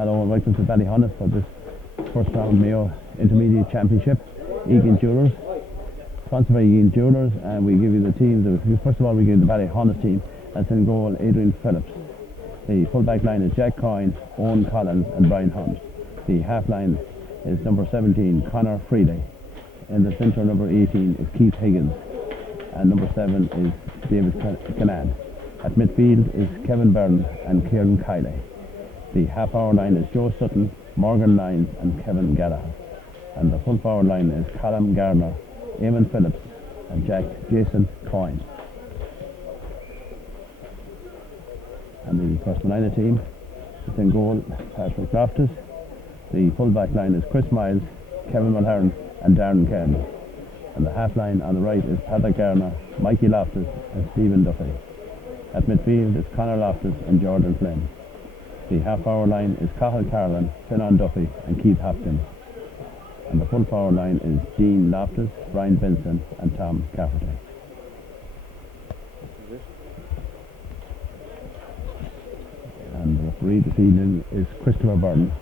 Hello and welcome to Ballyhaunis for this first round Mayo Intermediate Championship. Egan Jewelers, sponsored by Egan Jewelers, and we give you the teams. First of all, we give you the Ballyhaunis team. That's in goal, Adrian Phillips. The full-back line is Jack Coyne, Owen Collins and Brian Hunt. The half line is number 17, Connor Freely. In the centre, number 18 is Keith Higgins. And number 7 is David Canad. At midfield is Kevin Byrne and Kieran Kiley. The half-hour line is Joe Sutton, Morgan Lyons and Kevin Gallagher. And the full-forward line is Callum Garner, Eamon Phillips and Jason Coyne. And the First Manila team is in goal, Patrick Loftus. The full-back line is Chris Miles, Kevin Mulhern and Darren Kearney. And the half-line on the right is Patrick Garner, Mikey Loftus and Steven Duffy. At midfield is Conor Loftus and Jordan Flynn. The half-hour line is Cathal Carlin, Finan Duffy and Keith Hopkins. And the full-forward line is Dean Loftus, Brian Benson and Tom Cafferty. And the referee this evening is Christopher Byrne.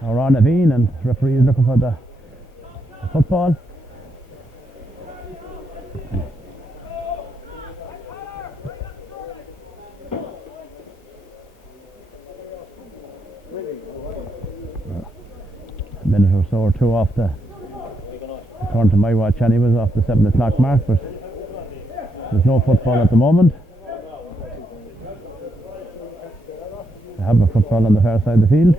Ron Naveen, and referee is looking for the football. A minute or so or two off according to my watch anyway, off the 7 o'clock mark, but there's no football at the moment. They have a football on the far side of the field.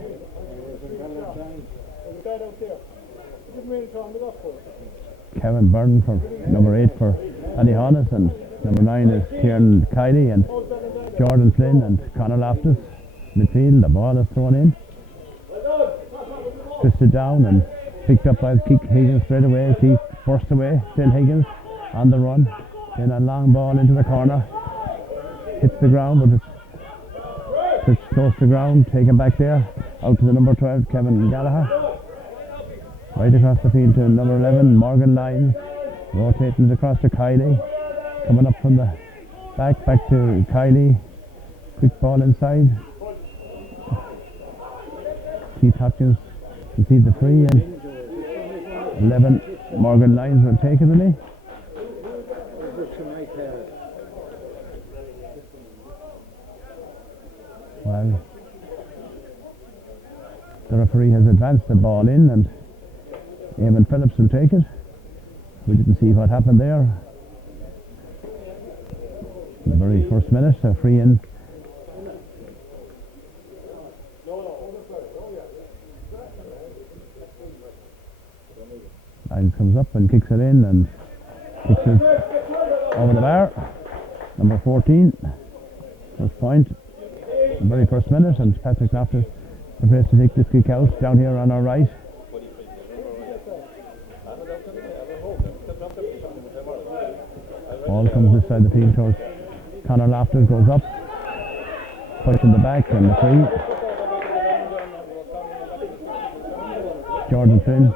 Kevin Byrne for number 8 for Ballyhaunis, and number 9 is Kieran Kiley and Jordan Flynn and Conor Loftus. Midfield, the ball is thrown in, twisted down and picked up by Keith Higgins straight away. Keith burst away, still Higgins on the run, then a long ball into the corner, hits the ground, but it's close to the ground, taken back there, out to the number 12, Kevin Gallagher. Right across the field to number 11, Morgan Lyons, rotating it across to Kiley, coming up from the back to Kiley, quick ball inside. Keith Hopkins concedes the free, and 11, Morgan Lyons will take it, really. Well, the referee has advanced the ball in, and Eamon Phillips will take it. We didn't see what happened there. In the very first minute, a free in. Lyons comes up and kicks it in, and kicks it over the bar. Number 14, first point. The very first minute, and Patrick Loftus prepares to take this kick out down here on our right. Ball comes this side of the field towards Conor Loftus, goes up, push in the back and the free. Jordan Flynn,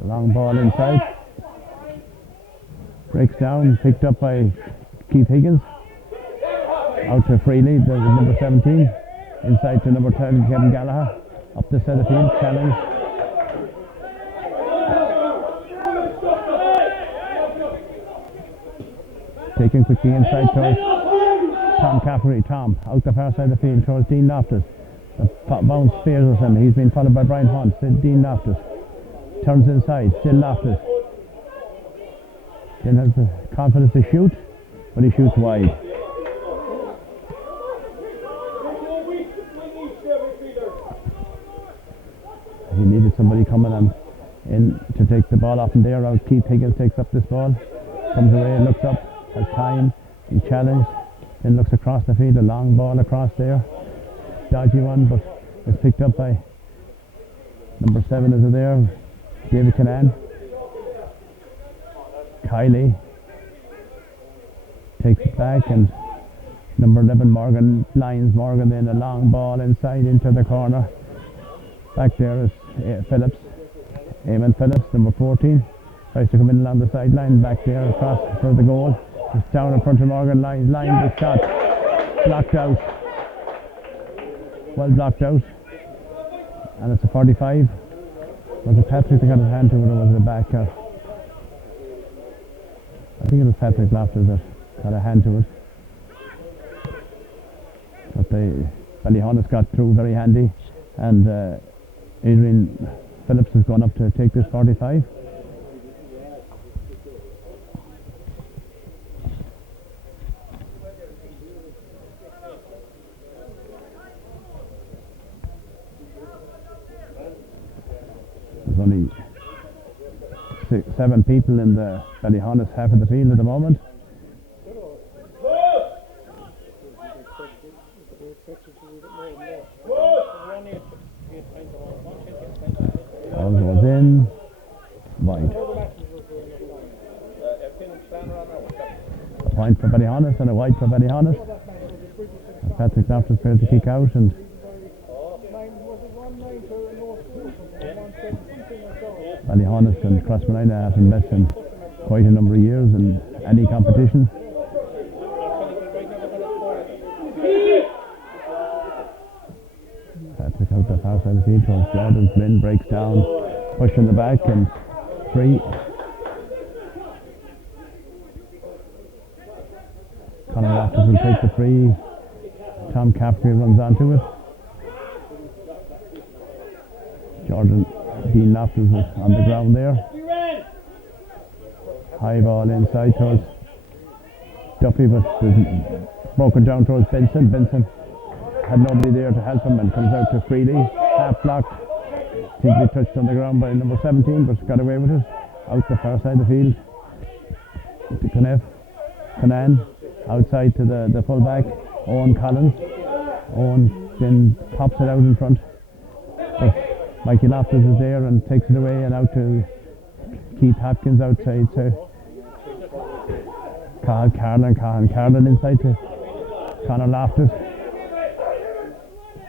a long ball inside, breaks down, picked up by Keith Higgins. Out to Freely, there's number 17, inside to number 10, Kevin Gallagher, up the side of the field, challenge. Taken quickly inside towards Tom Cafferty. Tom out the far side of the field towards Dean Loftus. Bounce spears him. He's been followed by Brian Hunt. Dean Loftus turns inside. Still Loftus. Then has the confidence to shoot, but he shoots wide. He needed somebody coming in to take the ball off from there. Out Keith Higgins takes up this ball, comes away, looks up, has time, he challenged, then looks across the field, a long ball across there. Dodgy one, but it's picked up by number 7 is there, David Canan. Kylie takes it back, and number 11 Morgan lines Morgan, then a long ball inside into the corner. Back there is Phillips, Eamon Phillips, number 14, tries to come in along the sideline, back there across for the goal. It's down in front of Morgan, lines the shot, blocked out, well blocked out, and it's a 45. Was it Patrick that got his hand to it, or was it a backer? I think it was Patrick Loftus that got a hand to it. But Ballyhaunis got through very handy, and Adrian Phillips has gone up to take this 45. There's only 7 people in the Ballyhaunis half of the field at the moment. Ball goes in, wide. A point for Ballyhaunis and a wide for Ballyhaunis. Patrick Loftus prepared to kick out, and Ballyhaunis and Crossmanina haven't met in quite a number of years in any competition. Patrick out the far side of the field towards Jordan. Flynn breaks down, push in the back, and 3. Conor Loftus will take the 3. Tom Caffrey runs onto it. Jordan Dean Loftus is on the ground there. High ball inside towards Duffy, but broken down towards Benson. Benson had nobody there to help him and comes out to Freely. Half blocked. Think he touched on the ground by number 17, but got away with it. Out the far side of the field to Canan. Outside to the full back, Owen Collins. Owen then pops it out in front. But Mikey Loftus is there and takes it away, and out to Keith Hopkins outside to Carlin inside to Conor Loftus.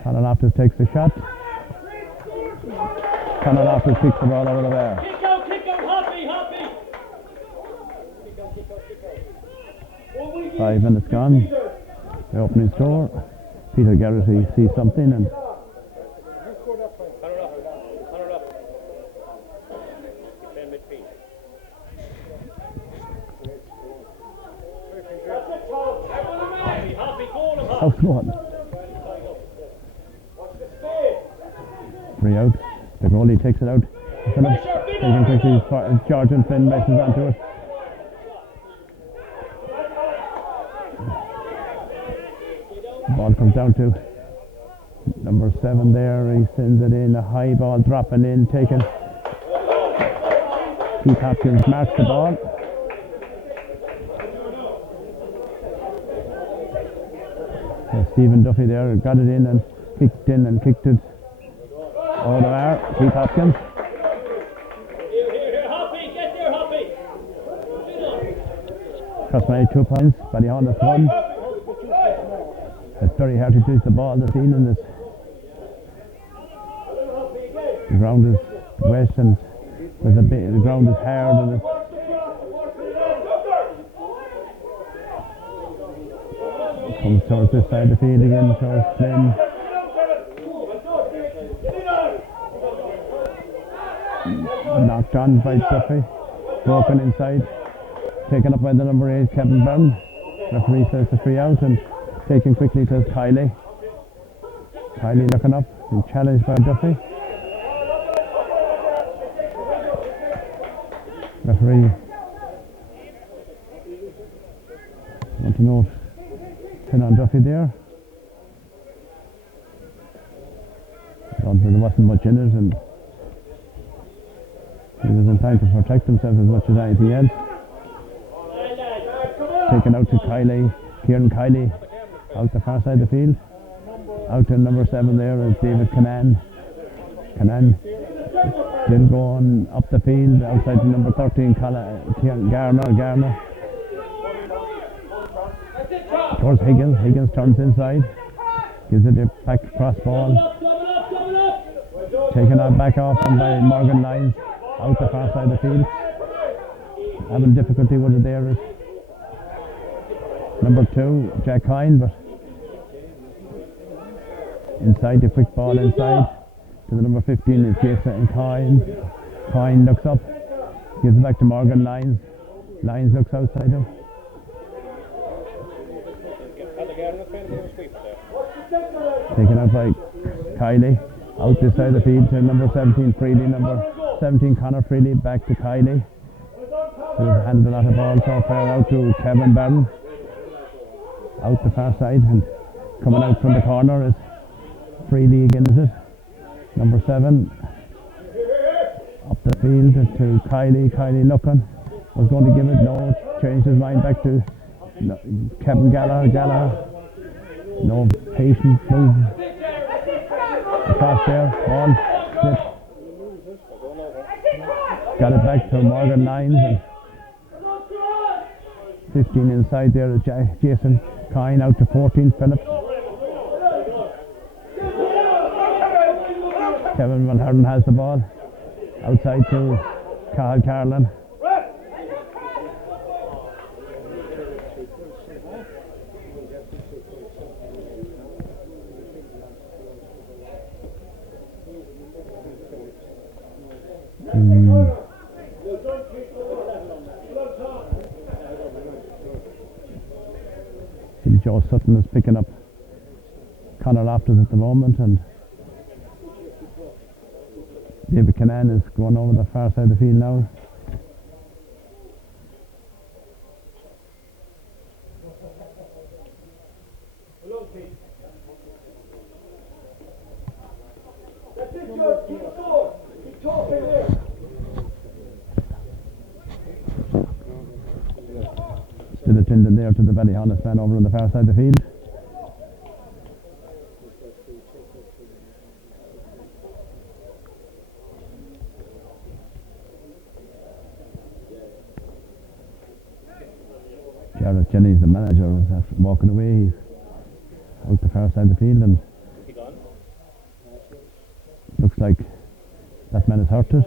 Conor Loftus takes the shot. Conor Loftus kicks the ball over the bar. Kick out, Hoppy. 5 minutes gone. The opening score. Peter Garrity sees something, and out one. 3 out. The goalie takes it out. Phillips taking quickly. George and Flynn messes onto it. Ball comes down to number 7 there. He sends it in. A high ball dropping in, taken. Keith Hopkins marks the ball. So Steven Duffy there got it in and kicked it. Oh, there are. Keith Hopkins. Here, Hoppy, get there, Hoppy. Crossmay 2 points. Ballyhaunis 1. It's very hard to choose the ball this evening. The ground is wet, and the ground is hard, and it comes towards this side of the field again, towards Flynn. Knocked on by Duffy, broken inside, taken up by the number 8 Kevin Byrne. Referee says a free out, and taken quickly to Kylie. Kylie looking up, being challenged by Duffy. Referee want to note pin on Duffy there. There wasn't much in it, and he was in time to protect himself as much as anything else. Taken out to Kylie, Kieran Kylie, out the far side of the field. Out to number 7 there is David Canan. Canan still going up the field, outside to number 13, Garner. Towards Higgins. Higgins turns inside, gives it a back cross ball. Taken out back off by Morgan Lyons, out the far side of the field. Having difficulty with it there is number 2, Jack Hine, but inside, the quick ball inside to the number 15 is Jason Coyne. Coyne looks up, gives it back to Morgan Lyons. Lyons looks outside him. Taken out by Kylie. Out this side of the field to number 17 Freely. Number 17 Connor Freely back to Kylie, who's handled a lot of balls so far. Out to Kevin Barron. Out the far side, and coming out from the corner is Freely again, is it? Number 7. Up the field to Kylie. Kylie looking. Was going to give it, no. Changed his mind back to Kevin Gallagher. No, patient move. Across there. Ball. Slip. Got it back to Morgan Lyons. And 15 inside there is Jason Coyne, out to 14 Phillips. Kevin Van Herden has the ball. Outside to Carl Carlin. Joe Sutton is picking up Conor Loftus at the moment, and David Canan is going over the far side of the field now. Still attending there to the Ballyhaunis man over on the far side of the field. Jared Jennings, the manager, is after walking away. He's out the far side of the field, and looks like that man is hurted.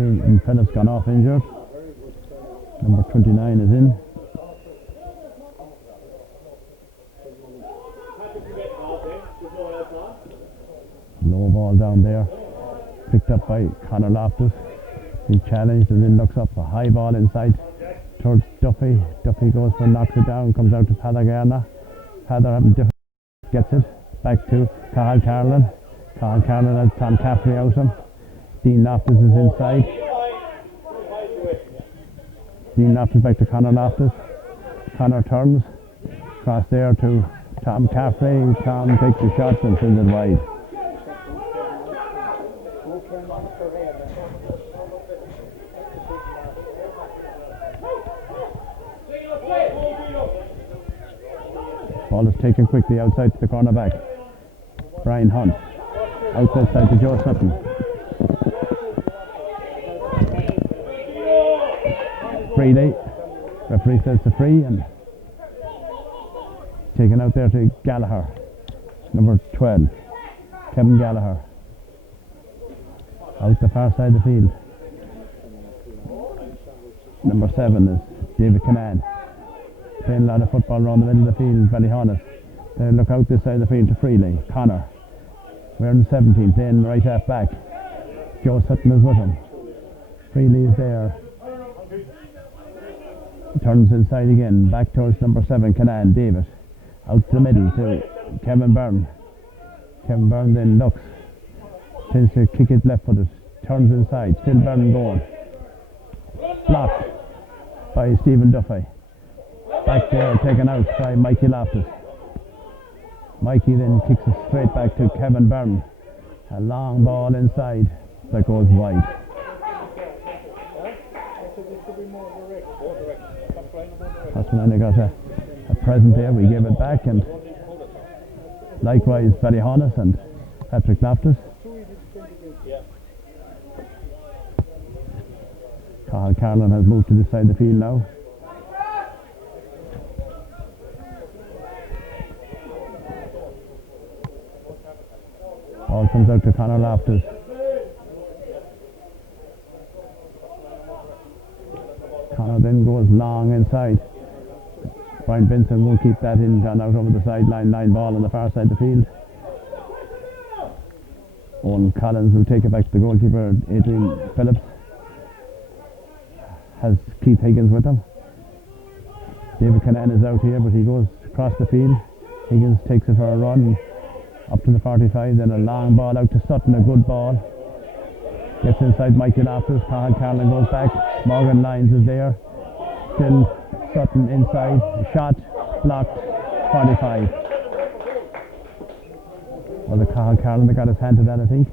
And Phillips gone off injured. Number 29 is in. Low ball down there, picked up by Conor Loftus. He's challenged and then looks up, a high ball inside towards Duffy. Duffy goes for, knocks it down, comes out to Padder Garner. Padder having difficulty, gets it back to Carl Carlin. Carl Carlin has Tom Caffrey out him. Dean Loftus is inside. Dean Loftus back to Conor Loftus. Conor turns, cross there to Tom Caffrey. Tom takes the shot and sends it wide. Ball is taken quickly outside to the cornerback. Brian Hunt. Outside side to Joe Sutton. Freely. Referee says to free, and taken out there to Gallagher. Number 12. Kevin Gallagher. Out the far side of the field. Number 7 is David Canan. Playing a lot of football around the middle of the field, Ballyhaunis. They look out this side of the field to Freely. Connor. Wearing 17, playing right half back. Joe Sutton is with him. Freely is there. Turns inside again, back towards number 7, Canan, David. Out the middle to Kevin Byrne. Kevin Byrne then looks. Tends to kick it left footed. Turns inside, still Byrne going. Blocked by Steven Duffy. Back there, taken out by Mikey Loftus. Mikey then kicks it straight back to Kevin Byrne. A long ball inside that goes wide. That's when I got a present there. We gave it back, and likewise Ballyhaunis and Patrick Loftus. Carl Carlin has moved to this side of the field now. Ball comes out to Conor Loftus. Conor then goes long inside. Brian Benson won't keep that in, gone out over the sideline, line ball on the far side of the field. Owen Collins will take it back to the goalkeeper, Adrian Phillips. Has Keith Higgins with him. David Canan is out here, but he goes across the field. Higgins takes it for a run up to the 45, then a long ball out to Sutton, a good ball. Gets inside Mikey Loftus, Carl Carlin goes back, Morgan Lyons is there. Still Sutton inside, shot, blocked, 45. Well, the Carl Carlin that got his hand to that, I think.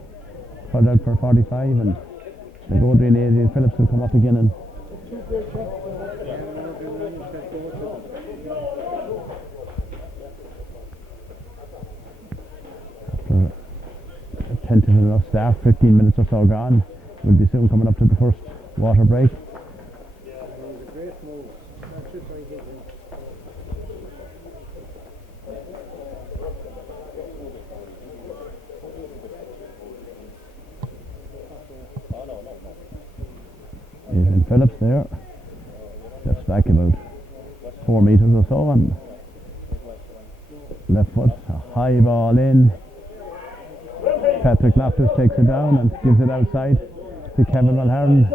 Put out for 45, and the Godrian Adrian Phillips will come up again and after a tentative enough start, 15 minutes or so gone, we'll be soon coming up to the first water break. Adrian Phillips there, steps back about 4 metres or so, and left foot, a high ball in. Patrick Loftus takes it down and gives it outside to Kevin Mulhern.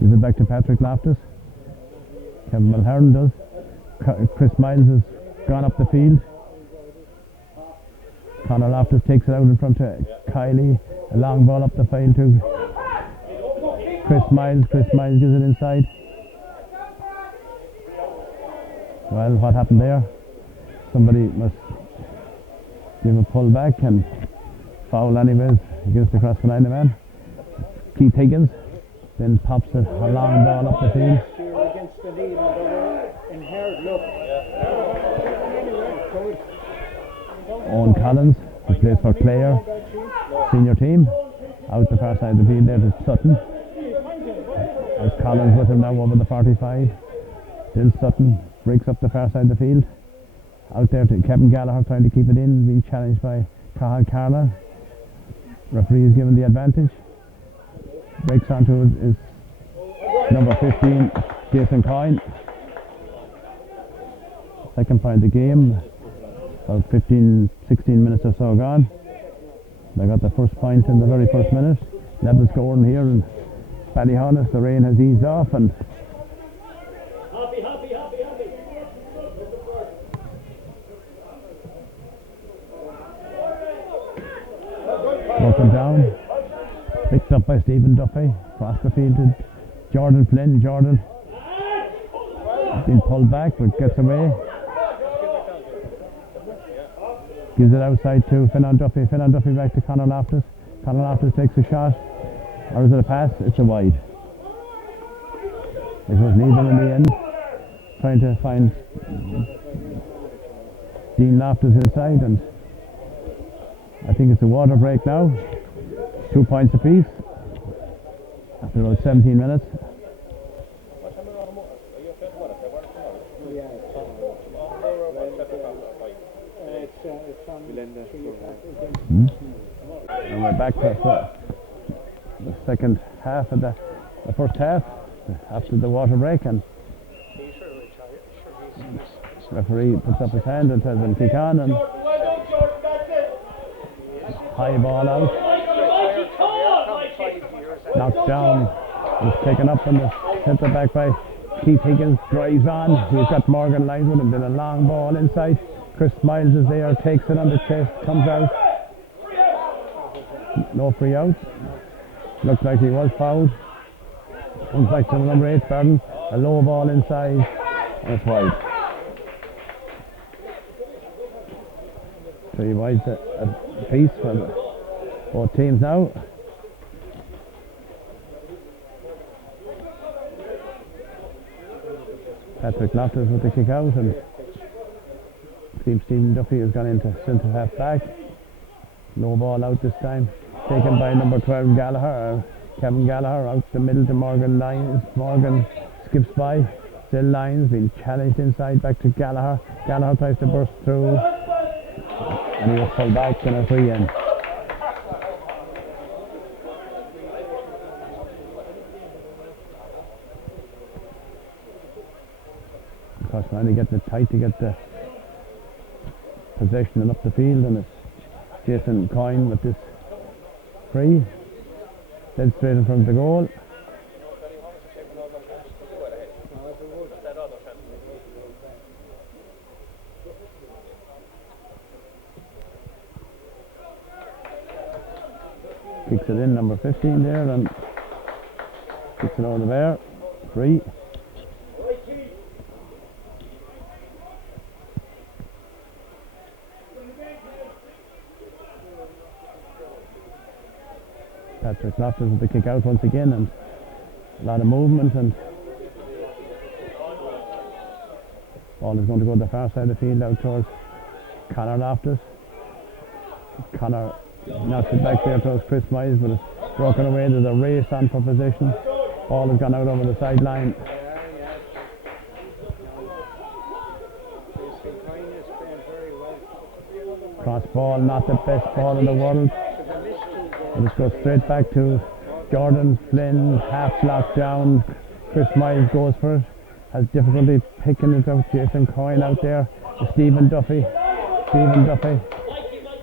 Gives it back to Patrick Loftus. Kevin Mulhern does. Chris Miles has gone up the field. Conor Loftus takes it out in front of Kylie. A long ball up the field to Chris Miles. Chris Miles gives it inside. Well, what happened there? Somebody must give a pull back and foul anyways against the cross the line man. Keith Higgins then pops it a long ball up the field. Owen Collins, who plays for Clare senior team, out the far side of the field there to Sutton. There's Collins with him now over the 45. Still Sutton breaks up the far side of the field. Out there to Kevin Gallagher trying to keep it in, being challenged by Cathal Carla. Referee is given the advantage. Breaks onto is number 15, Jason Coyne. Second point of the game. About 15, 16 minutes or so gone. They got the first point in the very first minute. Level scoring here in Ballyhaunis. The rain has eased off, and broken down. Picked up by Steven Duffy. Across the field to Jordan Flynn. Jordan has been pulled back but gets away. Gives it outside to Finan Duffy. Finan Duffy back to Conor Loftus. Conor Loftus takes a shot. Or is it a pass? It's a wide. It was needed in the end. Trying to find Dean Loftus inside, and I think it's a water break now. 2 points apiece after about 17 minutes. And we're back to the second half of the first half after the water break, and Referee puts up his hand and tells him kick on, and Well done, Jordan, that's it. high ball out, Mikey, come on, Mikey. knocked down, is taken up in the centre back by Keith Higgins, drives on, he's got Morgan Lyons with him, then a long ball inside, Chris Miles is there, takes it on the chest, comes out, no free out, looks like he was fouled, comes back to the number 8 Burden, a low ball inside, and it's wide. 3 wides a piece for both teams now. Patrick Loftus with the kick out, and Steven Duffy has gone into centre half back. No ball out this time. Taken by number 12 Gallagher. Kevin Gallagher out the middle to Morgan Lyons. Morgan skips by. Still Lyons being challenged inside back to Gallagher. Gallagher tries to burst through, and he was pulled back and a free in. Because trying to get it tight to get the possession and up the field, and it's Jason Coyne with this free. Dead straight in front of the goal. Kicks it in, number 15 there, and kicks it over the bar. Free. Patrick Loftus with the kick out once again, and a lot of movement, and ball is going to go to the far side of the field out towards Conor Loftus. Conor knocks it back there towards Chris Miles, but it's broken away. There's a race on for possession. Ball has gone out over the sideline. Cross ball, not the best ball in the world. It just goes straight back to Jordan Flynn, half blocked down. Chris Miles goes for it, has difficulty picking it up. Jason Coyne out there. Steven Duffy.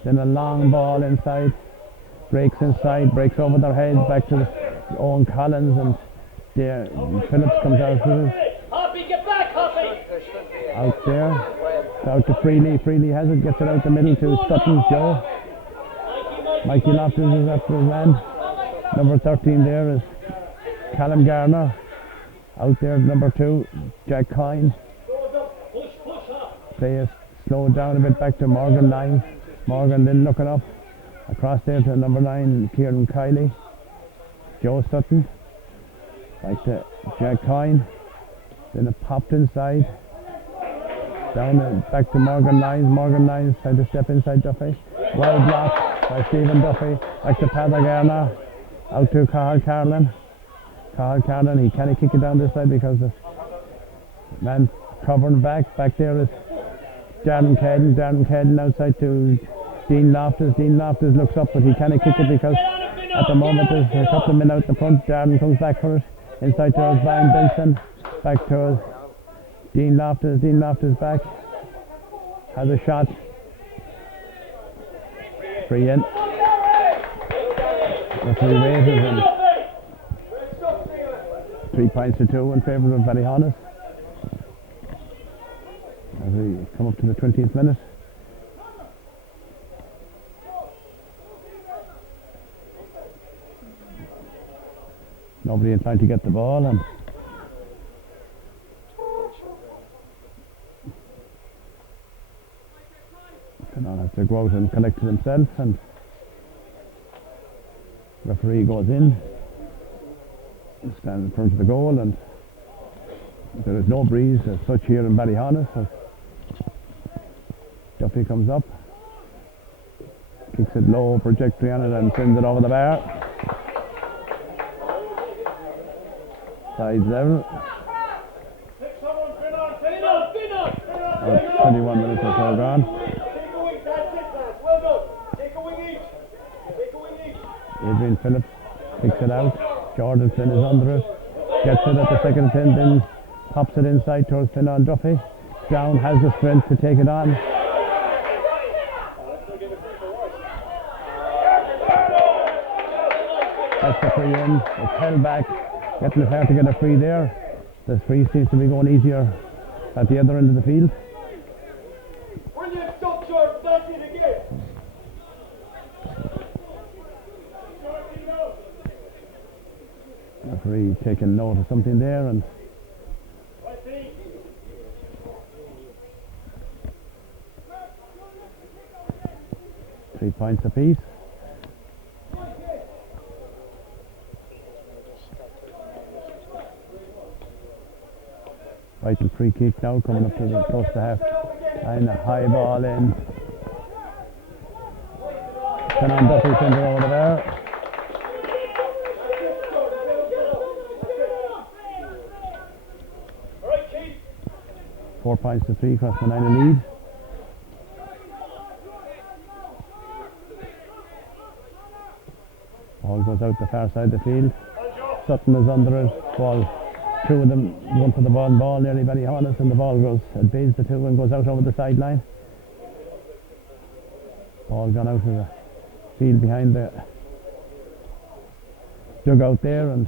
Then a long ball inside. Breaks inside, breaks over their heads, back to Owen Collins, and there Phillips comes out with it. Hoppy, get back, Hoppy. Out there. It's out to Freely. Freely has it, gets it out the middle to Sutton's Joe. Mikey Loftus is after his man. Number 13 there is Callum Garner. Out there, number 2, Jack Coyne. Play is slowed down a bit back to Morgan Lyons. Morgan then looking up. Across there to number 9, Kieran Kiley. Joe Sutton. Back to Jack Coyne. Then it popped inside. Down and back to Morgan Lyons. Morgan Lyons tried to step inside Duffy. Well blocked by Steven Duffy. Back to Paddy Garner. Out to Cathal Carlin. Cathal Carlin, he can't kick it down this side because the man covering back. Back there is Darren Caden. Darren Caden outside to Dean Loftus. Dean Loftus looks up, but he can't kick it because at the moment there's a couple of men out the front. Darren comes back for it. Inside towards Brian Benson. Back towards Dean Loftus. Dean Loftus back. Has a shot. Free in. Referee raises, and 3 points to 2 in favour of Ballyhaunis as we come up to the 20th minute. Nobody in time to get the ball, and Cannon has to go out and collect it himself, and referee goes in, stands in front of the goal, and there is no breeze as such here in Ballyhaunis. As Duffy comes up, kicks it low, trajectory on it, and sends it over the bar. Sides level. 21 minutes or so gone. Adrian Phillips kicks it out. Jordan Flynn is under it. Gets it at the second pin, then pops it inside towards Finn on Duffy. Down has the strength to take it on. That's the free in. It's held back. Getting it hard to get a free there. The free seems to be going easier at the other end of the field. Brilliant stuff, Jordan. That's it again. Referee taking note of something there, and 3 points apiece. Vital free kick now coming up to the close to half. And a high ball in. Steven Duffy sends it over there. All right, Keith. 4 points to 3 across the 9 lead. Ball goes out the far side of the field. Sutton is under it. Ball, two of them going for the ball nearly Ballyhaunis, and the ball goes, it beats the two and goes out over the sideline. Ball gone out of the field behind the dugout there, and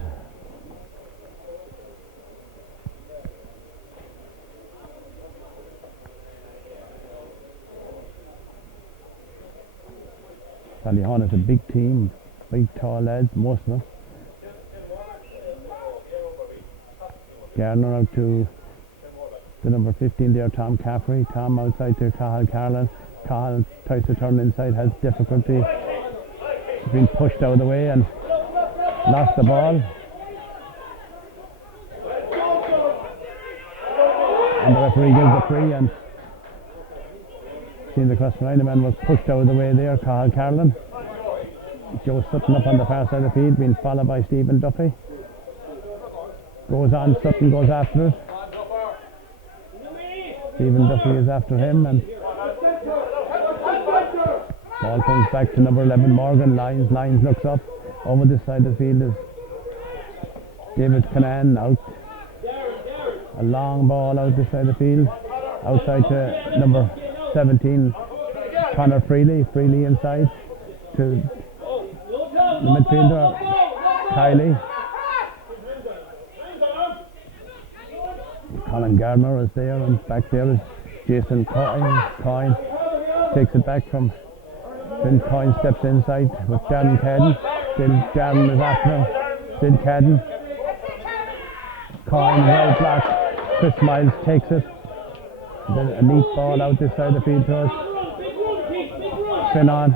Ballyhaunis is a big team, big tall lads, most of them. Gardner out to the number 15 there, Tom Caffrey. Tom outside to Cathal Carlin. Cathal tries to turn inside, has difficulty. He's been pushed out of the way and lost the ball. And the referee gives a free, and seeing the cross-line, the man was pushed out of the way there, Cathal Carlin. Joe Sutton up on the far side of the field, being followed by Steven Duffy. Goes on, Sutton goes after it. Steven Duffy is after him, and ball comes back to number 11, Morgan. Lyons looks up. Over this side of the field is David Canan out. A long ball out this side of the field. Outside to number 17, Connor Freely. Freely inside to the midfielder, Kylie. Colin Gardner is there, and back there is Jason Coyne. Takes it back from, then Coyne steps inside with Darren Cadden. Still Darren is after him. Still Cadden. Coyne well blocked. Chris Miles takes it. Then a neat ball out this side of the field to us. Spin on.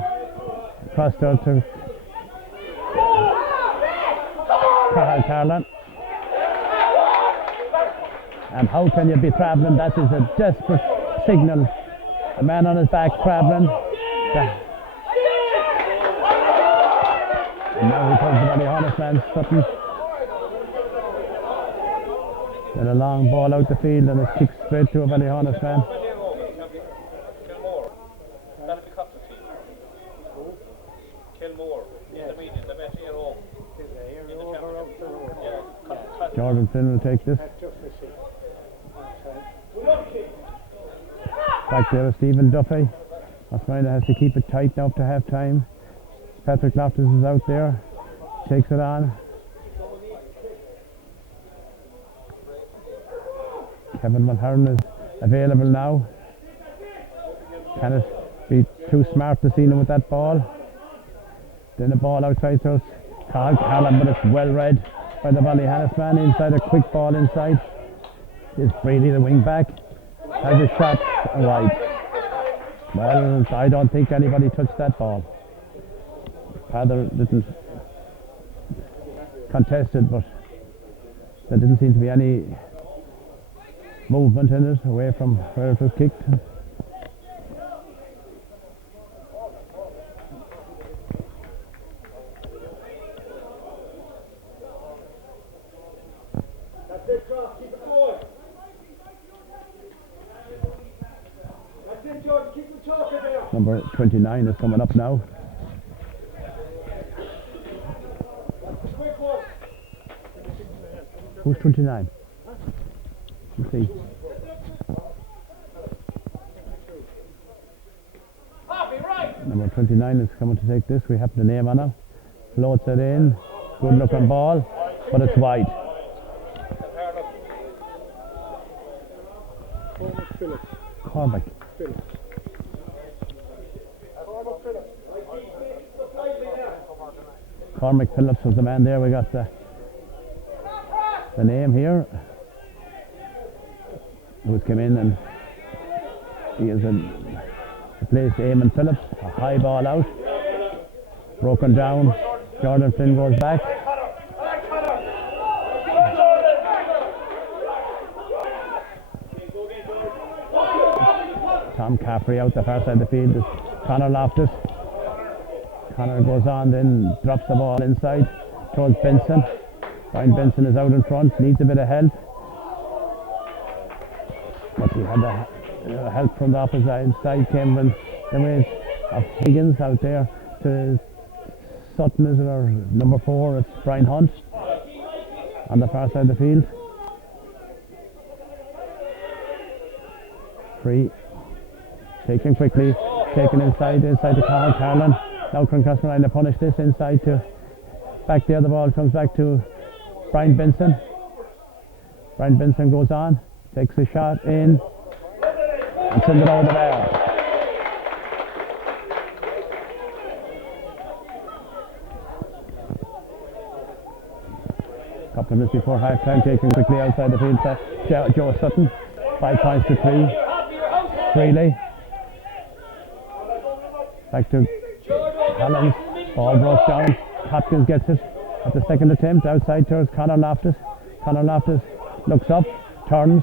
Across there to Cathal Carlin. And how can you be travelling? That is a desperate signal. A man on his back travelling. And now he pulls the Ballyhaunis man, Sutton. Then a long ball out the field, and it's kicked straight to a Ballyhaunis man. Jordan Flynn will take this. Back there is Steven Duffy. Osmina has to keep it tight now up to half time. Patrick Loftus is out there. Takes it on. Kevin Mulhern is available now. Can it be too smart to see him with that ball? Then the ball outside, so it's Carl Callan, but it's well read by the Ballyhaunis man. Inside, a quick ball inside. Is Brady the wing back? Has a shot wide. Well, I don't think anybody touched that ball. Padder didn't contest it, but there didn't seem to be any movement in it away from where it was kicked. That's it, Cross. Keep it going. That's it, George. Keep the talker there. Number 29 is coming up now. Quick one. Who's 29? Let's see. Number 29 is coming to take this. We have the name on it. Floats it in. Good looking ball, but it's wide. Cormac. Cormac Phillips was the man there. We got the name here. Who's come in and he is replaced Eamon Phillips. A high ball out. Broken down. Jordan Flynn goes back. Tom Caffrey out the far side of the field. It's Conor Loftus. Conor goes on, then drops the ball inside towards Benson. Brian Benson is out in front, needs a bit of help. But he had the help from the opposite side. Came in the ways of Higgins out there to Sutton, is it, or number 4, it's Brian Hunt on the far side of the field. Free. Taken quickly, taken inside to Carl Carlin. Now Cloncaskilline to punish this inside to back there. The ball comes back to Brian Benson. Brian Benson goes on, takes a shot in and sends it over the bar. Couple of minutes before half time, taken quickly outside the field to Joe Sutton. 5 points to 3. Freely. Back to Collins. Ball brought down. Hopkins gets it at the second attempt. Outside towards Conor Loftus. Conor Loftus looks up, turns,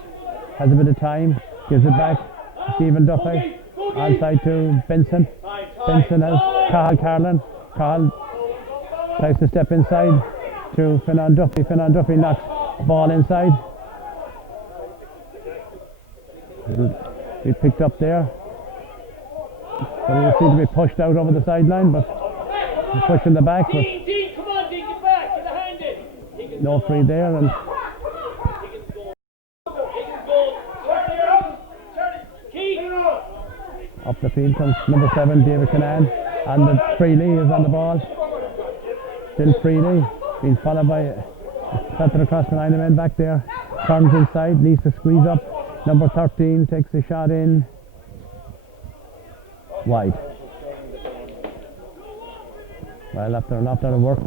has a bit of time, gives it back to Steven Duffy. Onside to Benson. Benson has Cathal Carlin. Cathal tries to step inside to Finan Duffy. Finan Duffy knocks ball inside. He picked up there. But he seemed to be pushed out over the sideline, but he's pushing the back. But no free there, and up the field comes number 7, David Canan, and the Freely is on the ball. Still Freely, being followed by Petter across the line, the men back there. Turns inside, needs to squeeze up. Number 13 takes a shot in. Wide. Well, after a lot of work,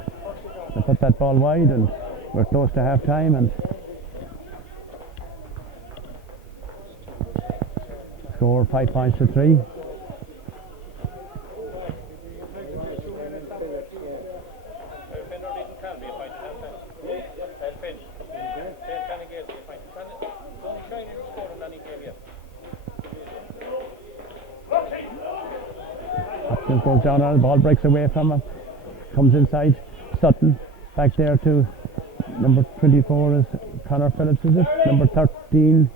they put that ball wide, and we're close to half time, and score 5 points to 3. Hopkins goes down on the ball, breaks away from him, comes inside. Sutton back there to number 24 is Conor Phillips, is it? Number 13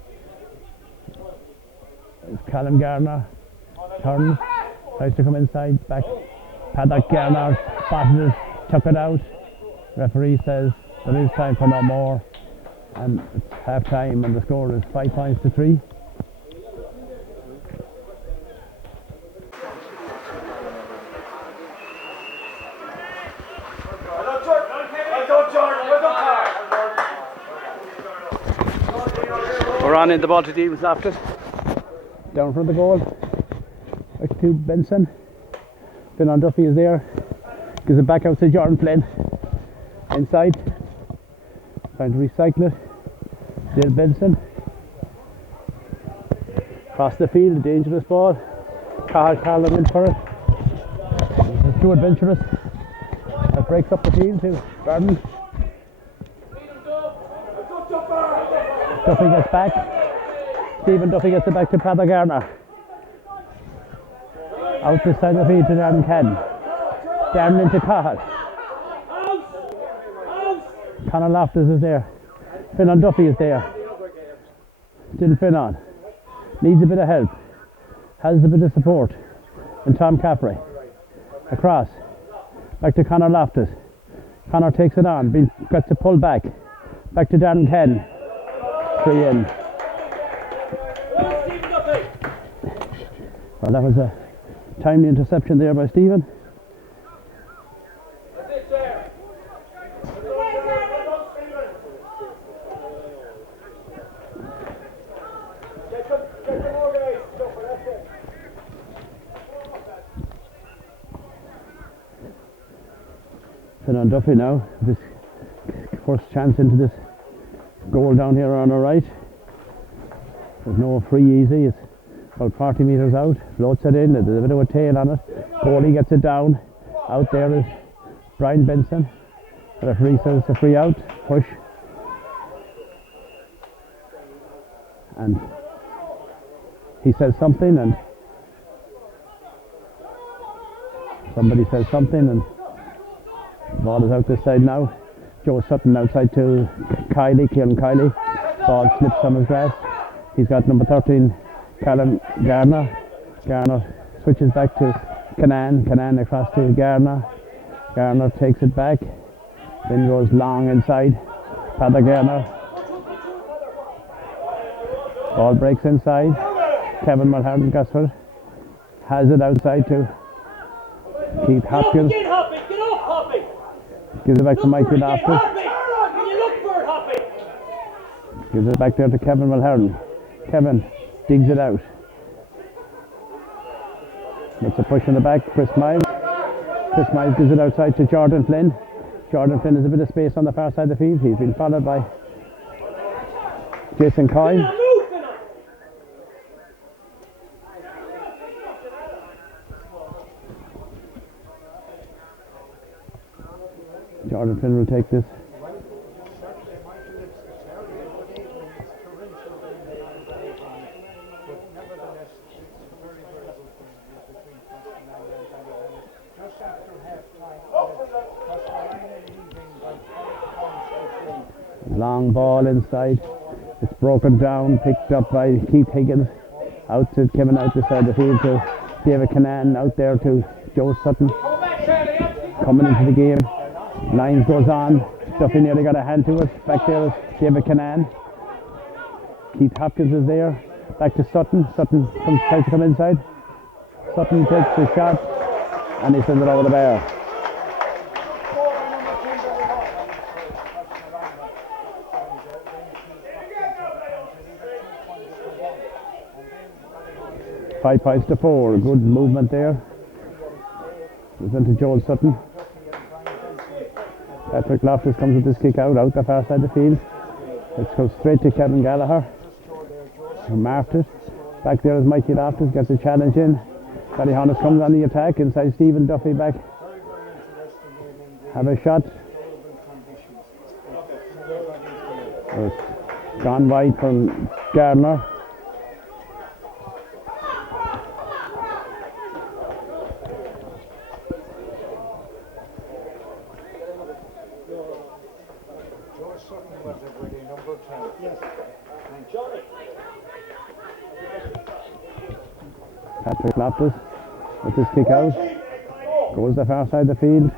is Callum Garner. Turns, tries to come inside, back. Paddock Garner spotted it, took it out. Referee says there is time for no more, and it's half time, and the score is 5 points to 3. We're on in the ball to Davis after it. Down from the goal. Back to Benson. Finan Duffy is there. Gives it back out to Jordan Flynn. Inside. Trying to recycle it. Still Benson. Across the field, a dangerous ball. Cathal Carlin in for it. It's too adventurous. That breaks up the field to Garden. Duffy gets back. Stephen Duffy gets it back to Paddock Garner. Out this side of the field to Darren Ken. Darren into Cathal. Conor Loftus is there. Finan Duffy is there. Still Finan. Needs a bit of help. Has a bit of support. And Tom Caffrey. Across. Back to Conor Loftus. Conor takes it on. Gets to pull back. Back to Darren Ken. 3 in. Well, that was a Timely interception there by Steven. That's it, sir. Get them organised, Stuffer, that's it. Steven Duffy now, this first chance into this goal down here on our right. There's no free easy, it's about 40 metres out, floats it in, there's a bit of a tail on it, goalie gets it down, out there is Brian Benson, the referee says it's a free out, push, and he says something and somebody says something and the ball is out this side now. Joe Sutton outside to Kieran Kiley, ball slips on his grass. He's got number 13, Callum Garner. Garner switches back to Canan across to Garner. Garner takes it back, then goes long inside. Father Garner. Ball breaks inside. Kevin Mulhern Gosford has it outside to Keith Hopkins. Get Hoppy, get off Hoppy. Gives it back to Mikey Loftus. Can you look for it, Hoppy? Gives it back there to Kevin Mulhern. Kevin digs it out. Makes a push in the back. Chris Miles. Chris Miles gives it outside to Jordan Flynn. Jordan Flynn has a bit of space on the far side of the field. He's been followed by Jason Coyne. Jordan Flynn will take this. Long ball inside. It's broken down, picked up by Keith Higgins. Out to Kevin out the side of the field to David Canan. Out there to Joe Sutton. Coming into the game. Lines goes on. Duffy nearly got a hand to it. Back there is David Canan. Keith Hopkins is there. Back to Sutton. Sutton tries to come inside. Sutton takes the shot and he sends it over the bar. Five points to 4. Good movement there. Goes into Joel Sutton. Patrick Loftus comes with this kick out the far side of the field. It goes straight to Kevin Gallagher. He marked it. Back there is Mikey Loftus, gets a challenge in. Ballyhaunis comes on the attack inside Steven Duffy back. Have a shot. It's gone wide from Gardner. Patrick Loftus with his kick out. Goes the far side of the field.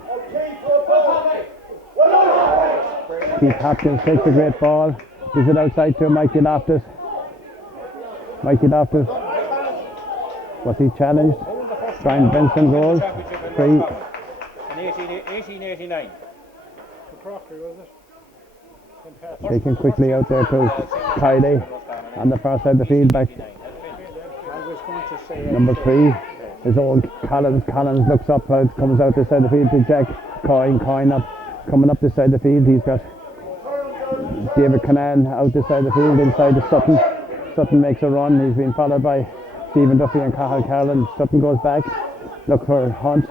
Keith Hopkins takes a great ball. Gives it outside to Mikey Loftus. Mikey Loftus. Was he challenged? Brian Benson goes. 3. In 1889. The Proctor, was it? Taken quickly out there to Kylie on the far side of the field. Back. Number 3 is Owen Collins. Collins looks up, comes out this side of the field to Jack Coyne. Coyne up, coming up this side of the field. He's got David Canan out this side of the field inside to Sutton. Sutton makes a run. He's been followed by Steven Duffy and Cathal Carlin. Sutton goes back, look for Hunt.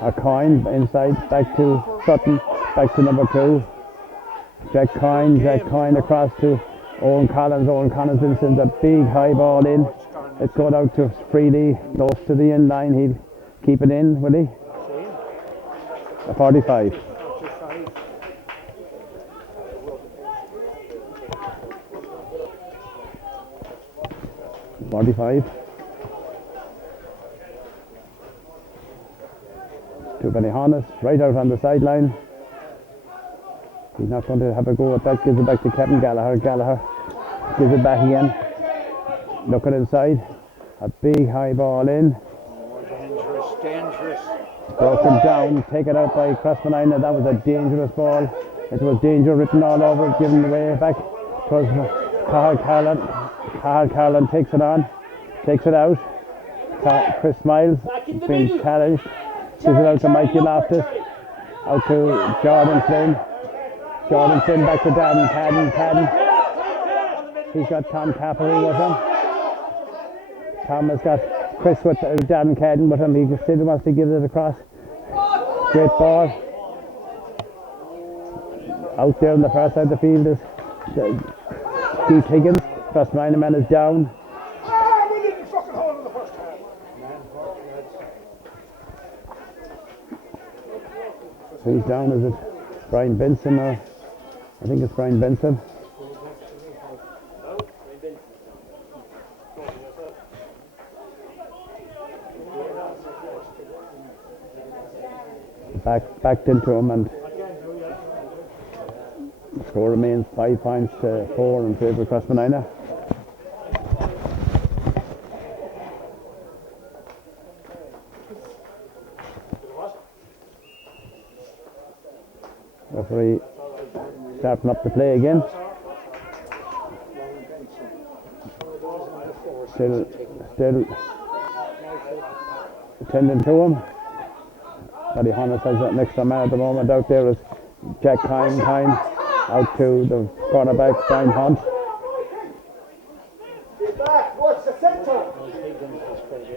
A Coyne inside, back to Sutton, back to number 2. Jack Coyne across to Owen Collins. Owen Collins sends a big high ball in. It's going out to Freely, close to the end line. He'll keep it in, will he? A 45. To Ballyhaunis, right out on the sideline. He's not going to have a go at that. Gives it back to Kevin Gallagher. Gallagher gives it back again. Looking inside. A big high ball in. dangerous. Broken down, taken out by Crossmanina. That was a dangerous ball. It was danger written all over it, given away back. It was Cathal Carlin. Cathal Carlin takes it on, takes it out. Chris Miles being challenged. Gives it out to Mikey Loftus. Out to Jordan Flynn. Jordan Flynn back to Dan Cadden. He's got Tom Caffrey with him. Tom has got Chris with Dan Cadden with him. He still wants to give it across. Great ball. Out there on the far side of the field is Keith Higgins. First man is down. We didn't fucking hold in the first half. Who's down? Is it Brian Benson or I think it's Brian Benson. Backed into him, and the score remains 5 points to 4 in favour of Crossmanina. Referee starting up the play again. Still attending to him. Ballyhaunis has that next man at the moment. Out there is Jack Kine out to the cornerback Brian Hunt. What's the centre?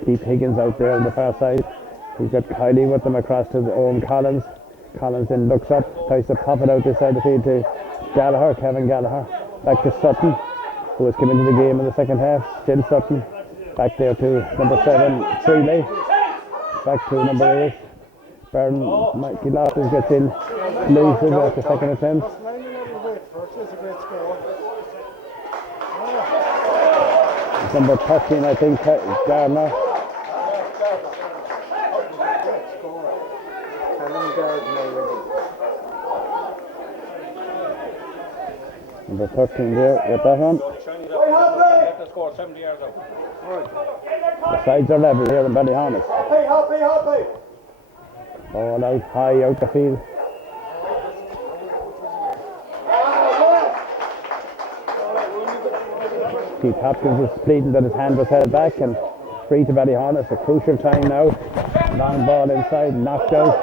Keith Higgins out there on the far side. He's got Kylie with them across to Owen Collins. Collins then looks up, tries to pop it out this side of the field to Kevin Gallagher. Back to Sutton, who has come into the game in the second half. Still Sutton. Back there to number 7, Freeley. Back to number 8. Mikey Loftus gets in, loses at the second attempt. Number 13, I think, Gardner. Number 13 there, get that one. The sides are level here in Ballyhaunis. Happy. Ball out high out the field. Keith Hopkins is pleading that his hand was held back and free to Ballyhaunis. A crucial time now. Long ball inside, knocked out.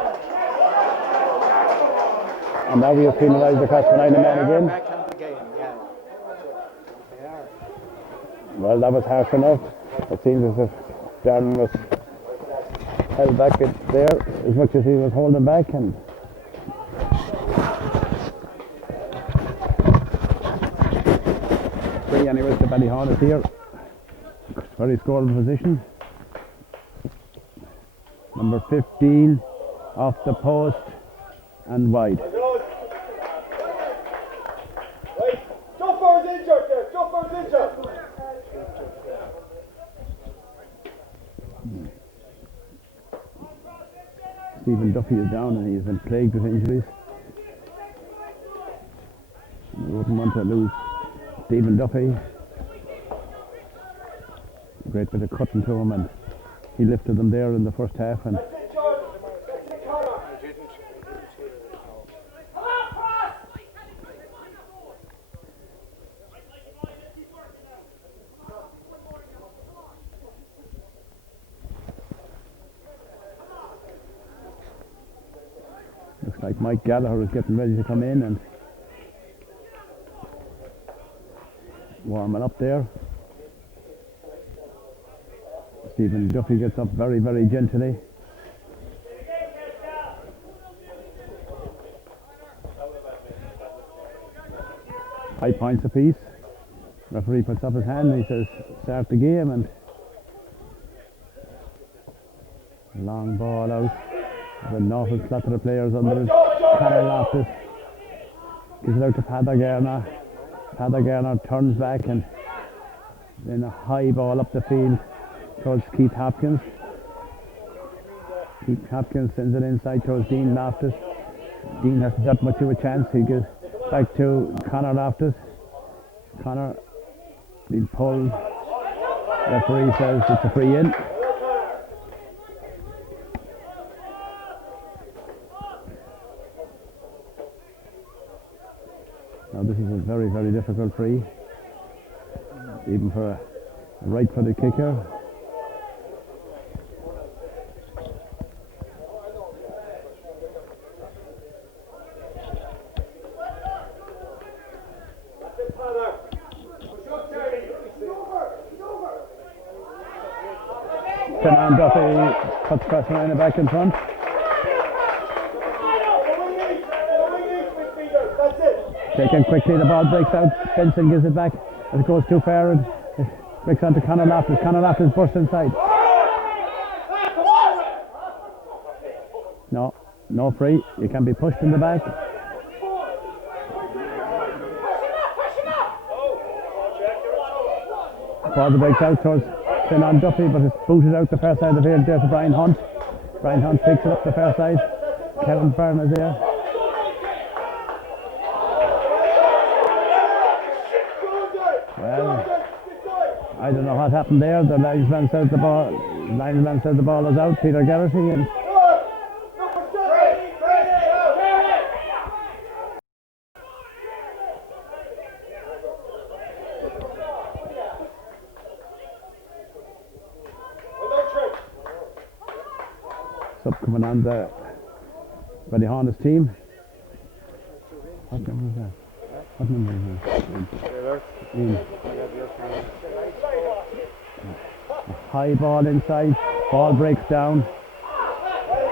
And now we have penalised the Crossmanina man again. Well, that was harsh enough. It seems as if Darren was held back there as much as he was holding back, and free anyways to Ballyhaunis here. Very scoring position. Number 15 off the post and wide. Duffer's injured there. Steven Duffy is down and he has been plagued with injuries. We wouldn't want to lose Steven Duffy. Great bit of cutting to him, and he lifted them there in the first half. And looks like Mike Gallagher is getting ready to come in and warming up there. Steven Duffy gets up very, very gently. High points apiece. Referee puts up his hand and he says start the game, and long ball out. An awful slot of players under it. Conor Loftus gives it out to Padder Garner. Padder Garner turns back, and then a high ball up the field towards Keith Hopkins. Keith Hopkins sends it inside towards Dean Loftus. Dean hasn't got much of a chance. He goes back to Conor Loftus. Conor being pulled. Referee says it's a free in. difficult free, even for a right-footed kicker. Steven Duffy puts Crossline back in front. Taken quickly, the ball breaks out. Benson gives it back as it goes too far and it breaks onto Conor Loftus. Conor Loftus bursts inside. No free. You can be pushed in the back. Ball breaks out towards Steven Duffy, but it's booted out the far side of the field there to Brian Hunt. Brian Hunt picks it up the far side. Kevin Byrne is there. Well, I don't know what happened there. The linesman says the ball is out. Peter Garrity and sub coming on the Ballyhaunis team. What number is that? What number is that? High ball inside. Ball breaks down.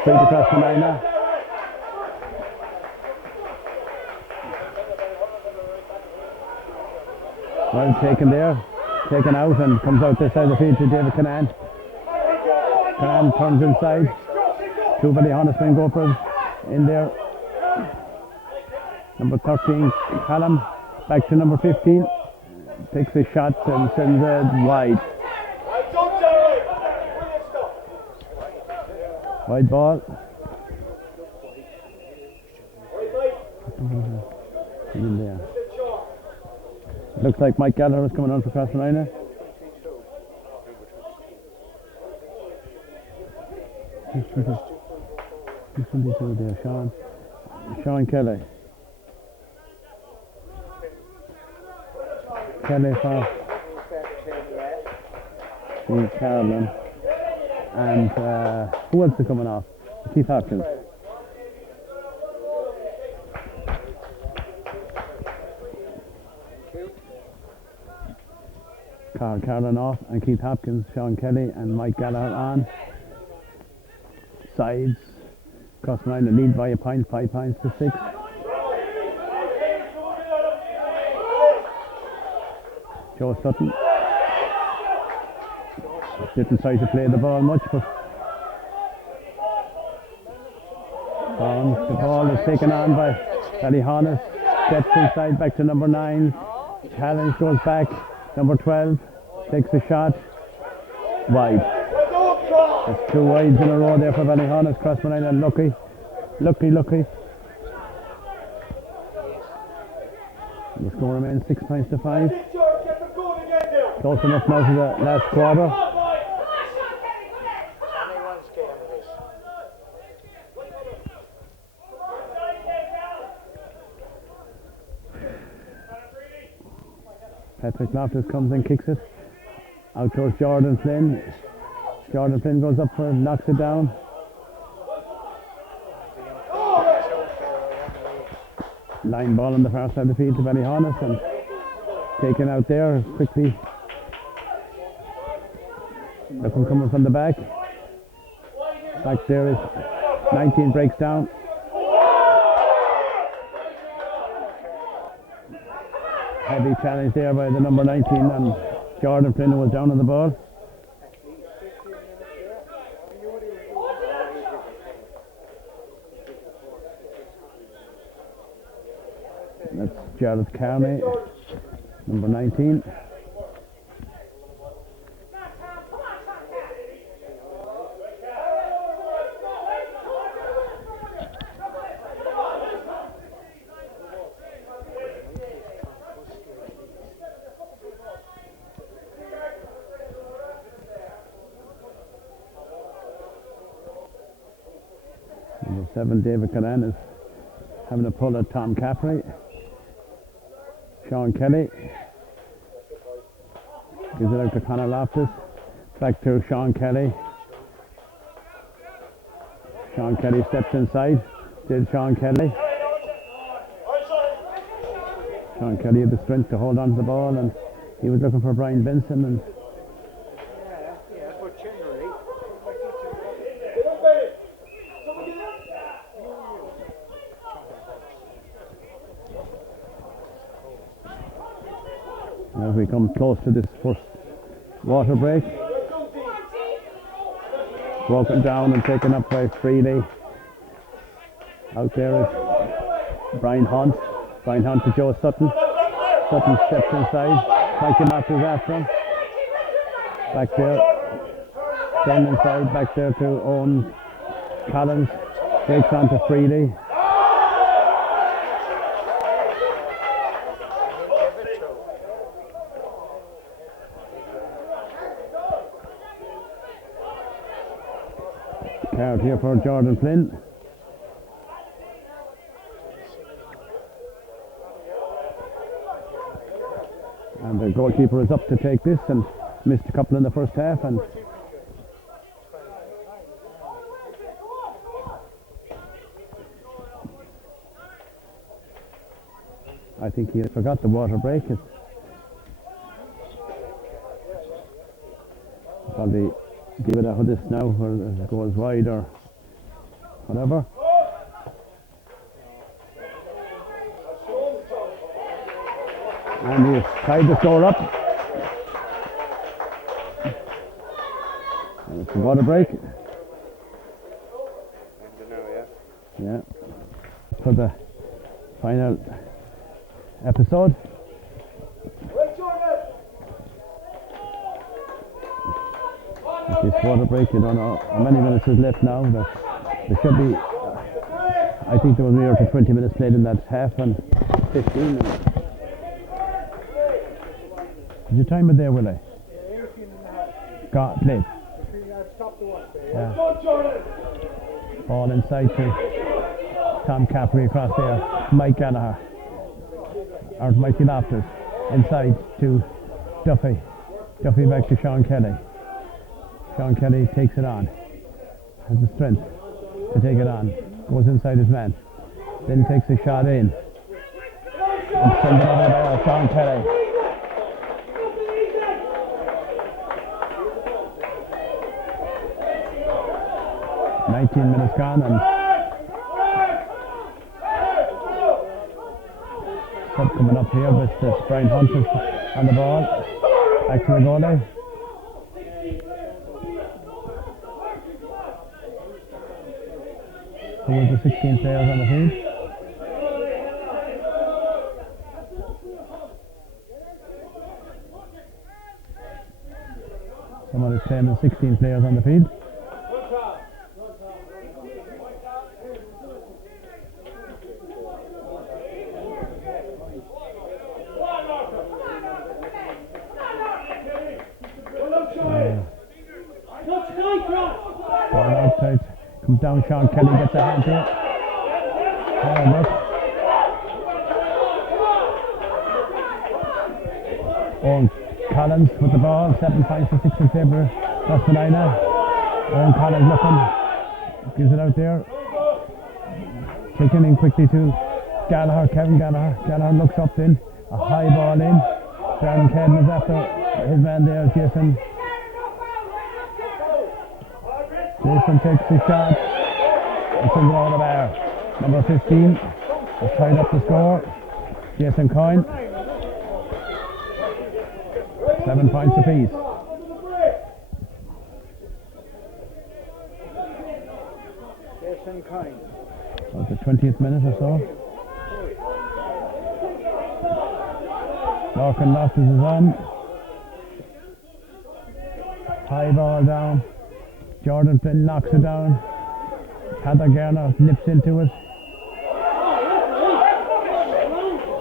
Straight across the line now. Well taken there. Taken out and comes out this side of the field to David Canaan. Canaan turns inside. Two Ballyhaunis men go for it in there. Number 13, Callum, back to number 15. Takes a shot and sends it wide. Wide ball. In there. Looks like Mike Gallagher is coming on for Crossline. There, Sean Kelly. Kelly for Steve Carolyn. And who else is coming off? Keith Hopkins. Carl Carolyn off and Keith Hopkins, Sean Kelly and Mike Gallagher on. Sides. Crossline the lead by a point, 5 points to 6. Joe Sutton didn't try to play the ball much, but the ball is taken on by Ballyhaunis. Steps inside back to number 9. Challenge goes back. Number 12 takes a shot wide. That's 2 wides in a row there for Ballyhaunis. Crossline and lucky. The score remains 6 points to 5. Close enough now to the last quarter. Patrick Loftus comes and kicks it out towards Jordan Flynn. Jordan Flynn goes up for it, knocks it down. Line ball on the far side of the field to Ballyhaunis and taken out there quickly. Looking coming from the back. Back there is 19 breaks down. Heavy challenge there by the number 19 and Jordan Flynn was down on the ball. That's Jared Carney, number 19. Number 7, David Canaan is having a pull at Tom Caffrey. Sean Kelly. Gives it out to Conor Loftus. Back to Sean Kelly. Sean Kelly steps inside. Did Sean Kelly. Sean Kelly had the strength to hold on to the ball, and he was looking for Brian Benson, and but generally. as we come close to this first water break, broken down and taken up by Freely. Out there is Brian Hunt. Brian Hunt to Joe Sutton. Sutton steps inside. Mikey Masters after him. Back there. Down inside. Back there to Owen Collins. Breaks on to Freely. Card here for Jordan Flynn. And the goalkeeper is up to take this, and missed a couple in the first half, and I think he forgot the water break. It's probably give it a this now, where it goes wide or whatever. And he's tied the score up. And it's a water break. Yeah. For the final episode. With this water break, you don't know how many minutes is left now. There should be, I think there was near to 20 minutes played in that half, and 15 minutes. Did you time it there, will I? Got played. Yeah. Ball inside to Tom Caffrey across there. Mike Gallagher. Or Mikey Loftus. Inside to Duffy. Duffy back to Sean Kelly. Sean Kelly takes it on. Has the strength to take it on. Goes inside his man. Then takes a shot in. And sends it over there. Sean Kelly. 19 minutes gone, and sub coming up here with Brian Hunt on the ball. Back to the goalie. Who was the 16 players on the field? Someone is saying the 16 players on the field. Ball outside, comes down, Sean Kelly gets a hand to it. Hard work. Owen Collins with the ball, 7 points for 6 in favour. That's Medina. Owen Collins looking, gives it out there. Taken in quickly to Gallagher, Kevin Gallagher. Gallagher looks up then, a high ball in. Darren Kedman is after his man there, Jason. Jason takes his shot and sends it over the bar. Number 15 has tied up the score. Jason Coyne. 7 points apiece. Jason Coyne. About the 20th minute or so. Larkin Loftus is on. High ball down. Jordan Flynn knocks it down. Heather Garner nips into it.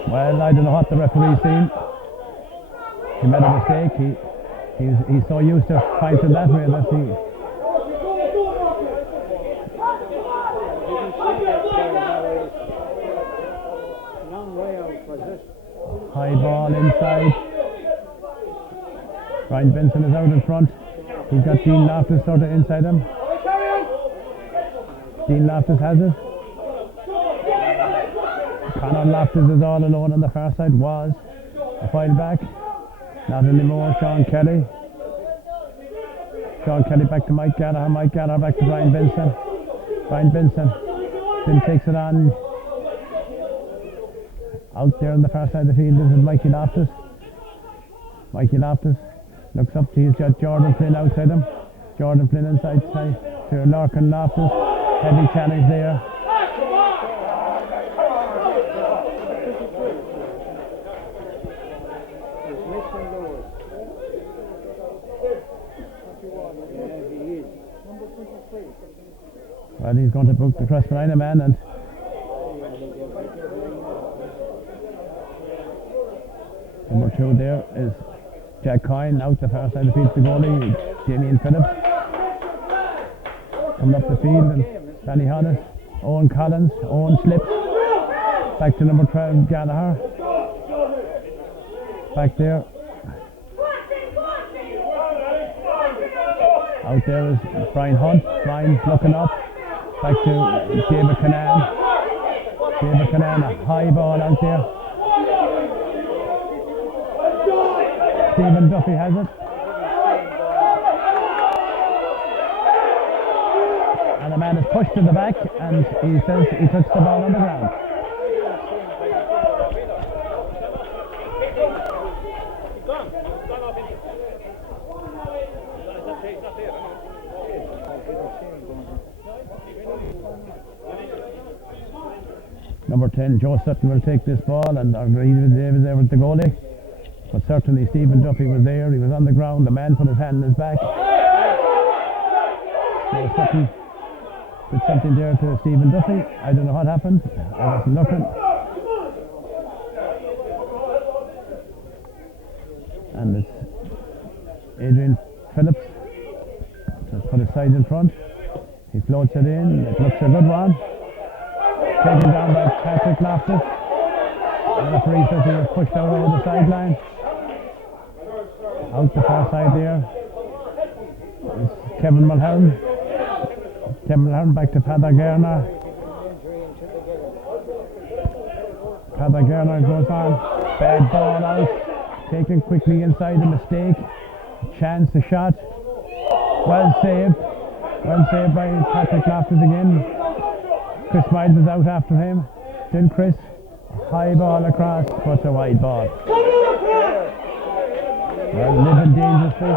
Well, I don't know what the referee's seen. He made a mistake. He's so used to fighting that way that he. Long way out was this. High ball Brian Benson is out in front. He's got Dean Loftus sort of inside him. Dean Loftus has it. Conor Loftus is all alone on the far side. Was a while back. Not anymore. Sean Kelly. Sean Kelly back to Mike Gallagher. Mike Gallagher back to Brian Benson. Brian Benson then takes it on. Out there on the far side of the field, this is Mikey Loftus. Mikey Loftus looks up to, he's got Jordan Flynn outside him. Jordan Flynn inside to Larkin Loftus. Heavy challenge there. Well, he's going to book the cross behind a man, and number 2 there is Jack Coyne out the far side of the field to goalie, Damien Phillips. Coming up the field, and Ballyhaunis, Owen Collins, Owen slips. Back to number 12, Gallagher. Back there. Out there is Brian Hunt. Brian looking up. Back to David Canaan. David Canaan, a high ball out there. Steven Duffy has it. And the man is pushed to the back, and he says he touched the ball on the ground. Number 10, Joe Sutton will take this ball, and Davis there with the goalie. But certainly Steven Duffy was there. He was on the ground. The man put his hand in his back. Joe Sutton did something there to Steven Duffy. I don't know what happened. I wasn't looking. And it's Adrian Phillips just put his side in front. He floats it in. It looks a good one. Taken down by Patrick Loftus. The referee says he was pushed out over the sideline. Out the far side there is Kevin Mulhern. Kevin Mulhern back to Padda Gerner. Padda Gerner goes on. Bad ball out. Taken quickly inside, a mistake. Chance, a shot. Well saved. Well saved by Patrick Loftus again. Chris Miles is out after him. Then Chris, high ball across, but a wide ball. Well, living dangerously.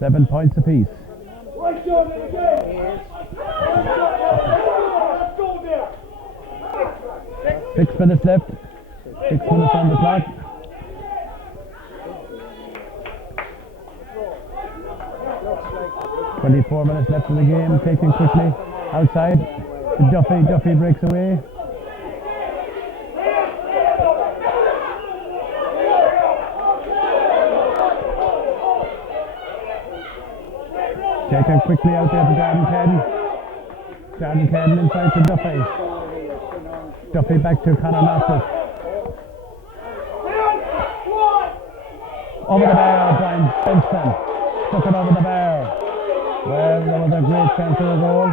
Seven points apiece. 6 minutes left. 6 minutes on the clock. .24 minutes left in the game. Taken quickly outside to Duffy. Duffy breaks away. Taken quickly out there to Darren Cadden. Darren Cadden inside to Duffy. Duffy back to Conor Loftus. Over the bar, Brian Benson. Took it over the bar. Well, there was a great chance for a goal.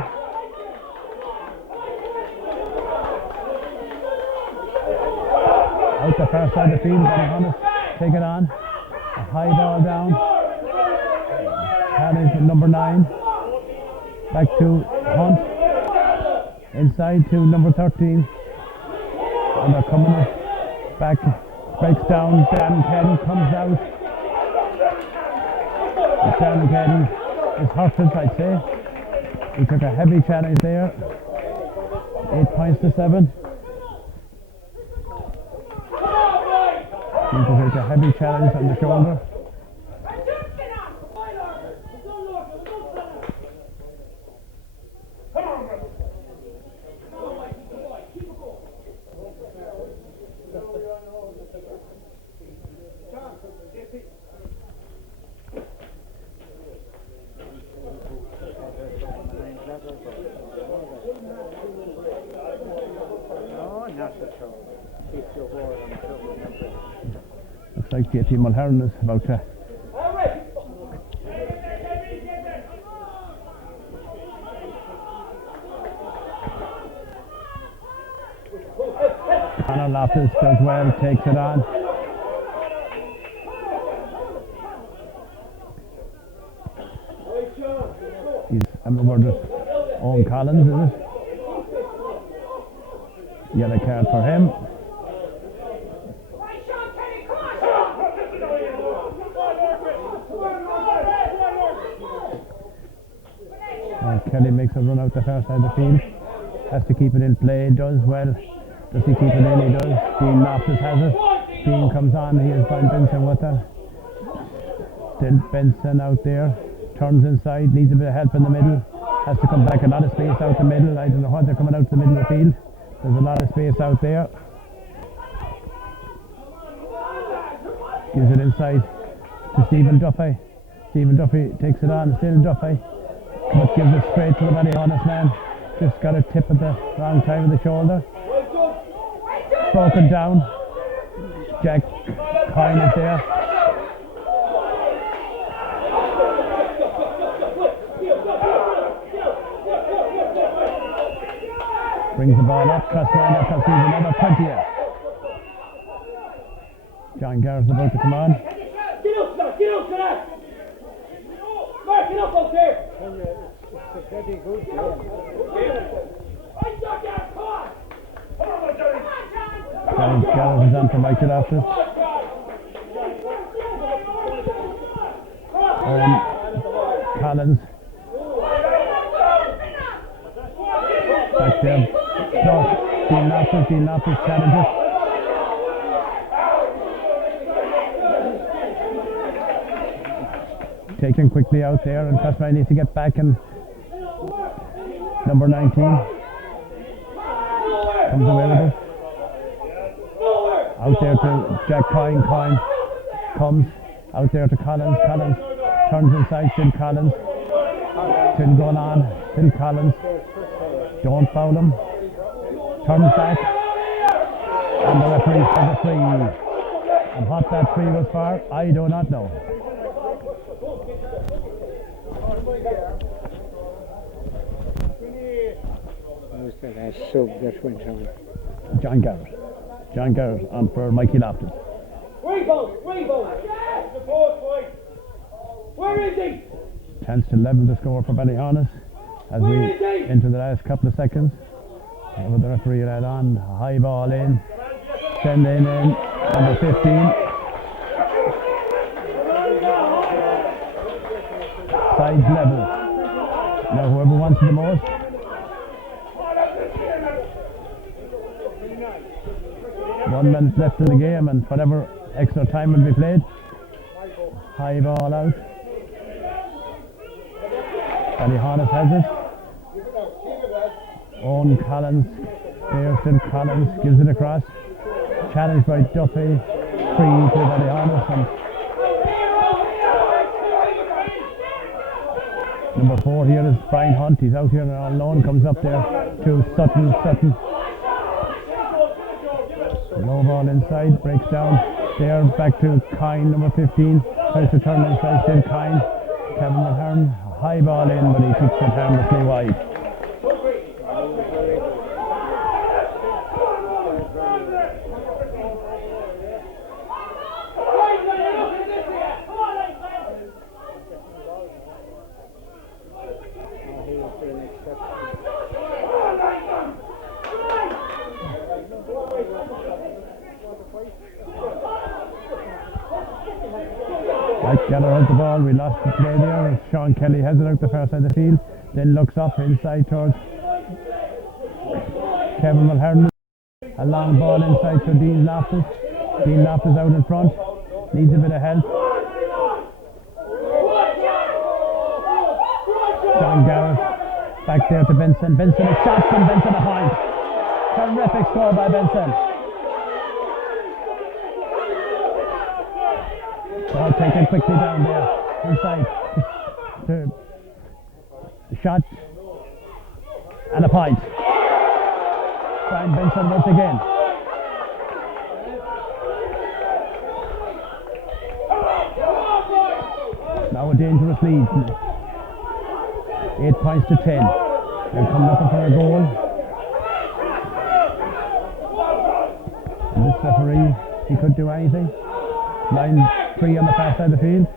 Out the far side of the field, Ballyhaunis take it on. A high ball down. Challenge number 9. Back to Hunt. Inside to number 13. And they're coming back. Breaks down. Dan Cadden comes out. Dan Cadden is hurt, I'd say. He took a heavy challenge there. 8 points to 7. He took a heavy challenge on the shoulder. No, not like JT Mulhern is about to. Conor Loftus does well, takes it on. I'm awarded Owen Collins, is it? Yellow card for him. Kelly makes a run out the far side of the field. Has to keep it in play, does well. Does he keep it in? He does. Dean Loftus has it. Dean comes on, he has Brian Benson with it. Still Benson out there. Turns inside, needs a bit of help in the middle. Has to come back, a lot of space out the middle. I don't know what they're coming out the middle of the field. There's a lot of space out there. Gives it inside to Steven Duffy. Steven Duffy takes it on, still Duffy. But gives it straight to the Ballyhaunis man. Just got a tip at the wrong time of the shoulder. Broken down. Jack Coyne is there. Brings the ball up, cross line, that comes another 20. John Garrett's about to come on. Get up to that! Mark it up there! It's a very good game. Garrett is on for Michael Loftus. Collins. Back there. No, Dean Loftus challenges. Taken quickly out there, and Crossman needs to get back, and number 19 comes away with it. Out there to Jack Coyne. Coyne comes out there to Collins. Collins turns inside, still Collins. Still going on, still Collins. Don't foul him. Turns back. And the referee says a free. And what that free was for, I do not know. Who's the last sub that went on? John Garrett. John Garrett on for Mikey Loftus. Rebound! Where is he? Chance to level the score for Ballyhaunis as we into the last couple of seconds. With the referee right on, high ball in, sending in number 15. Sides level. Now whoever wants it the most. One minute left in the game, and whatever extra time will be played. High ball out. Ballyhaunis has it. Owen Collins, there still Collins, gives it across. Challenged by Duffy, free to Ballyhaunis. And number 4 here is Brian Hunt, he's out here on loan, comes up there to Sutton. Low ball inside, breaks down. There, back to Coyne, number 15. Tries to turn inside, still Coyne. Kevin Mulhern, high ball in, but he kicks it harmlessly wide. Gather has the ball, we lost the play there. Sean Kelly has it out the far side of the field, then looks up inside towards Kevin Mulhern. A long ball inside to Dean Loftus. Dean Loftus out in front, needs a bit of help. John Garrett back there to Benson. Benson a shot from Benson, a point. Terrific score by Benson. Ball taken quickly down there, inside, to shot, and a point. Brian Benson once again. a dangerous lead. 8 points to 10. They'll come looking for a goal. And this referee, he could do anything. Line 3 on the far side of the field.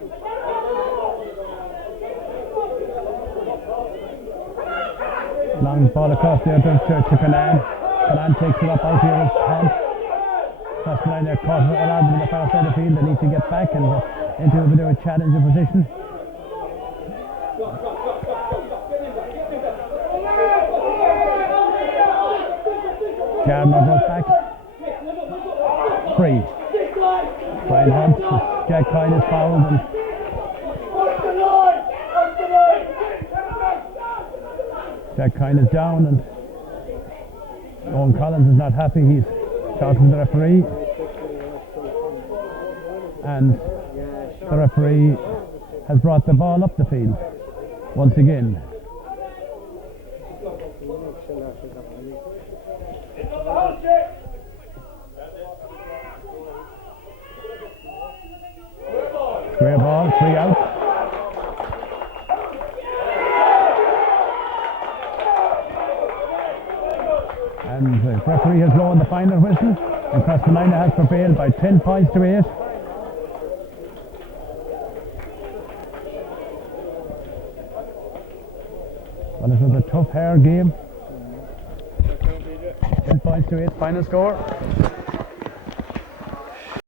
Long ball across there to Canan. Canan takes it up out here as Hunt. Cross the line there, caught around on the far side of the field. They need to get back and get into a bit of a challenging position. Gardner goes back. Free. Brian Hunt, Jack Kyle is fouled and Jack Kyle is down and Owen Collins is not happy. He's talking to the referee and the referee has brought the ball up the field once again. Square ball, 3 out. And the referee has blown the final whistle and Cross the Line has prevailed by 10 points to 8. Well, it was a tough hair game. 10 points to 8 final score.